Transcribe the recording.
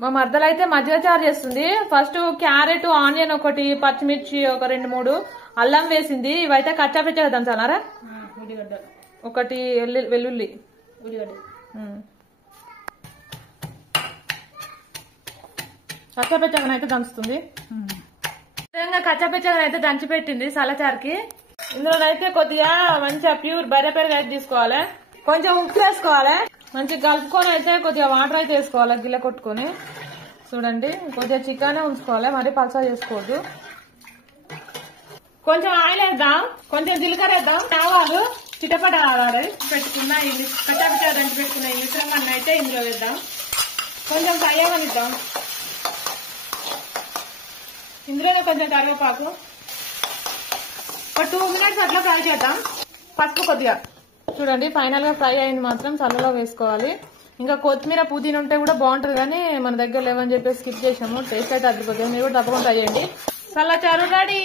మా మర్దలు అయితే మజ్జిగ చారు చేస్తుంది. ఫస్ట్ క్యారెట్, ఆనియన్ ఒకటి, పచ్చిమిర్చి ఒక 2-3, అల్లం వేసింది. ఇవైతే కచ్చా పిచ్చగా దంచాలారా? ఉల్లిగడ్డ ఒకటి, వెల్లుల్లి, ఉల్లిగడ్డ కచ్చా పిచ్చగా అయితే దంచుతుంది. కచ్చా పిచ్చగా అయితే దంచి పెట్టింది సలచారుకి. ఇందులోనైతే కొద్దిగా మంచిగా ప్యూర్ బర్రె పెరుగు అయితే తీసుకోవాలి. కొంచెం ఉప్పు వేసుకోవాలి. మంచిగా కలుపుకొని అయితే కొద్దిగా వాటర్ అయితే వేసుకోవాలి గిల్ల కొట్టుకొని. చూడండి కొద్దిగా చికెనే ఉంచుకోవాలి, మరి పల్సా చేసుకోవద్దు. కొంచెం ఆయిల్ వేద్దాం, కొంచెం జీలకర్ర వేద్దాం, ఆవాలు చిటపట ఆవాలి. పెట్టుకున్న ఈ కచ్చాపిచ్చా దంచి పెట్టుకున్న ఈ మిశ్రమాన్ని అయితే ఇందులో వేద్దాం. కొంచెం ఫ్రై అవ్వనిద్దాం. ఇందులోనే కొంచెం కరివేపాకు ఒక 2 మినిట్స్ అట్లా ఫ్రై చేద్దాం. పసుపు కొద్దిగా. చూడండి ఫైనల్ గా ఫ్రై అయింది మాత్రం చల్లలో వేసుకోవాలి. ఇంకా కొత్తిమీర, పుదీనా ఉంటే కూడా బాగుంటది, కానీ మన దగ్గర లేవని చెప్పేసి స్కిప్ చేసాము. టేస్ట్ అయితే అదిరిపోతుంది. మీరు కూడా తప్పకుండా ట్రై చేయండి. సల్లచారు రెడీ.